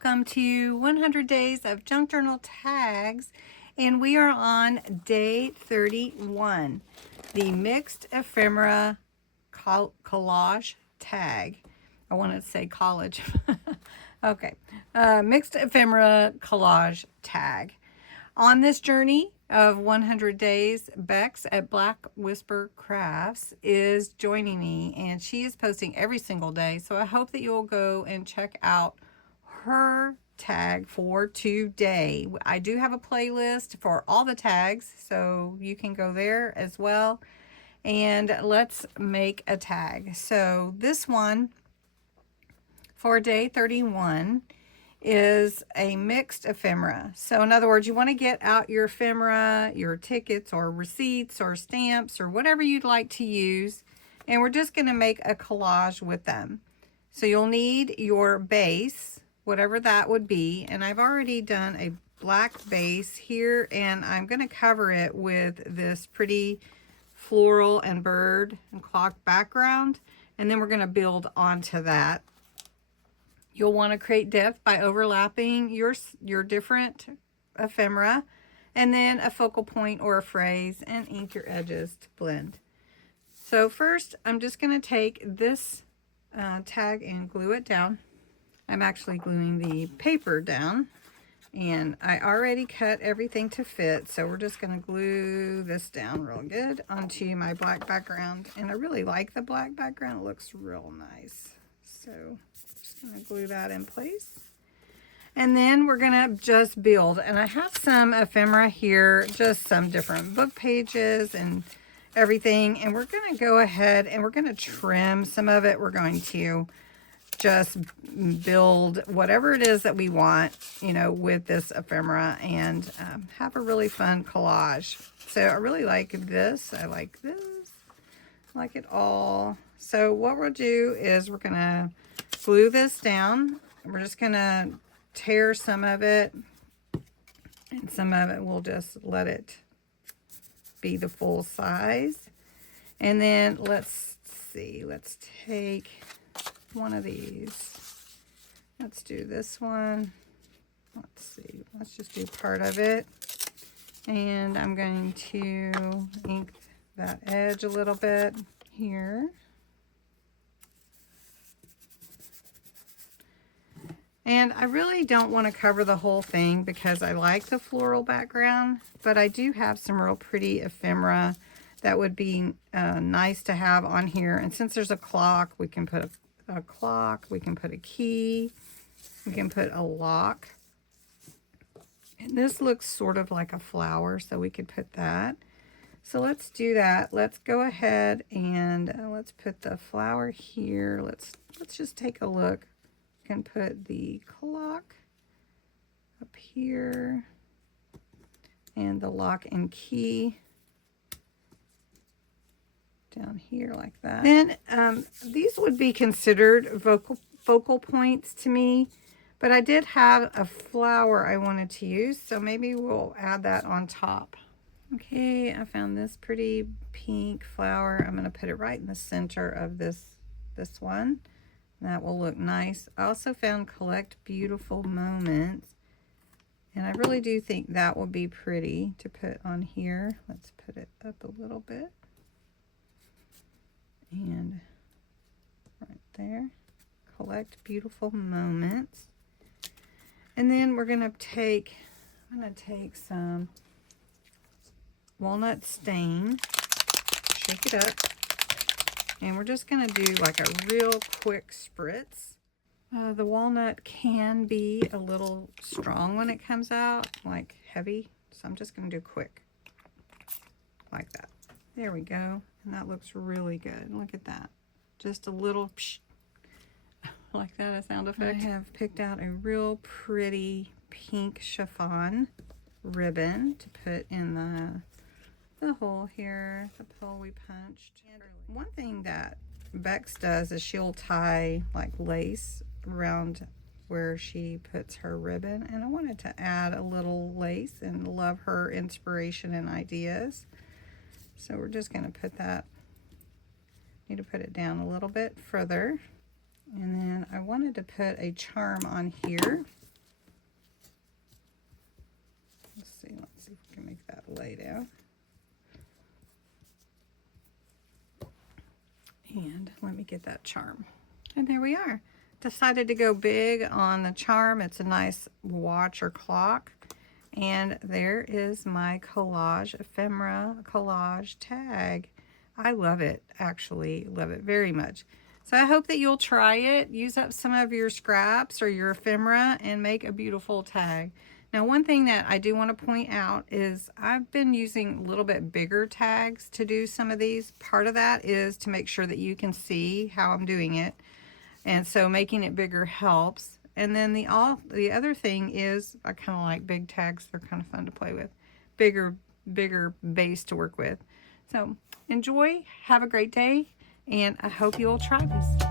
welcome to 100 Days of Junk Journal Tags, and we are on day 31, the Mixed Ephemera Collage tag. I wanted to say college. Okay, Mixed Ephemera Collage tag. On this journey of 100 days, Bexx at Black Whisper Crafts is joining me, and she is posting every single day. So I hope that you'll go and check out her tag for today. I do have a playlist for all the tags, so you can go there as well. And let's make a tag. So this one for day 31 is a mixed ephemera. So in other words, you want to get out your ephemera, your tickets or receipts or stamps or whatever you'd like to use, and we're just going to make a collage with them. So you'll need your base, whatever that would be, and I've already done a black base here, and I'm going to cover it with this pretty floral and bird and clock background, and then we're going to build onto that. You'll want to create depth by overlapping your different ephemera, and then a focal point or a phrase, and ink your edges to blend. So first, I'm just going to take this tag and glue it down. I'm actually gluing the paper down, and I already cut everything to fit, so we're just going to glue this down real good onto my black background. And I really like the black background. It looks real nice. So I'm going to glue that in place. And then we're going to just build. And I have some ephemera here, just some different book pages and everything. And we're going to go ahead and we're going to trim some of it. We're going to just build whatever it is that we want, you know, with this ephemera, and have a really fun collage. So I really like this. I like this. I like it all. So what we'll do is we're going to glue this down. We're just going to tear some of it, and some of it we'll just let it be the full size. And then let's see, let's take one of these. Let's do this one. Let's see, let's just do part of it. And I'm going to ink that edge a little bit here. And I really don't want to cover the whole thing because I like the floral background, but I do have some real pretty ephemera that would be nice to have on here. And since there's a clock, we can put a clock, we can put a key, we can put a lock. And this looks sort of like a flower, so we could put that. So let's do that. Let's go ahead and let's put the flower here. Let's just take a look. Can put the clock up here and the lock and key down here like that. Then these would be considered focal points to me, but I did have a flower I wanted to use, so maybe we'll add that on top. Okay, I found this pretty pink flower. I'm going to put it right in the center of this one. That will look nice. I also found Collect Beautiful Moments, and I really do think that will be pretty to put on here. Let's put it up a little bit. And right there, Collect Beautiful Moments. And then we're going to take, I'm going to take some walnut stain, shake it up. And we're just going to do like a real quick spritz. The walnut can be a little strong when it comes out, like heavy. So I'm just going to do quick, like that. There we go. And that looks really good. Look at that. Just a little psh, like that, a sound effect. I have picked out a real pretty pink chiffon ribbon to put in the hole here, the hole we punched. And one thing that Bexx does is she'll tie like lace around where she puts her ribbon, and I wanted to add a little lace and love her inspiration and ideas. So we're just going to put that, need to put it down a little bit further. And then I wanted to put a charm on here. lay down. And let me get that charm. And there we are. Decided to go big on the charm. It's a nice watch or clock. And there is my collage, ephemera collage tag. I love it, actually. Love it very much. So I hope that you'll try it. Use up some of your scraps or your ephemera and make a beautiful tag. Now, one thing that I do want to point out is I've been using a little bit bigger tags to do some of these. Part of that is to make sure that you can see how I'm doing it. And so making it bigger helps. And then the other thing is I kind of like big tags. They're kind of fun to play with. Bigger base to work with. So enjoy, have a great day, and I hope you'll try this.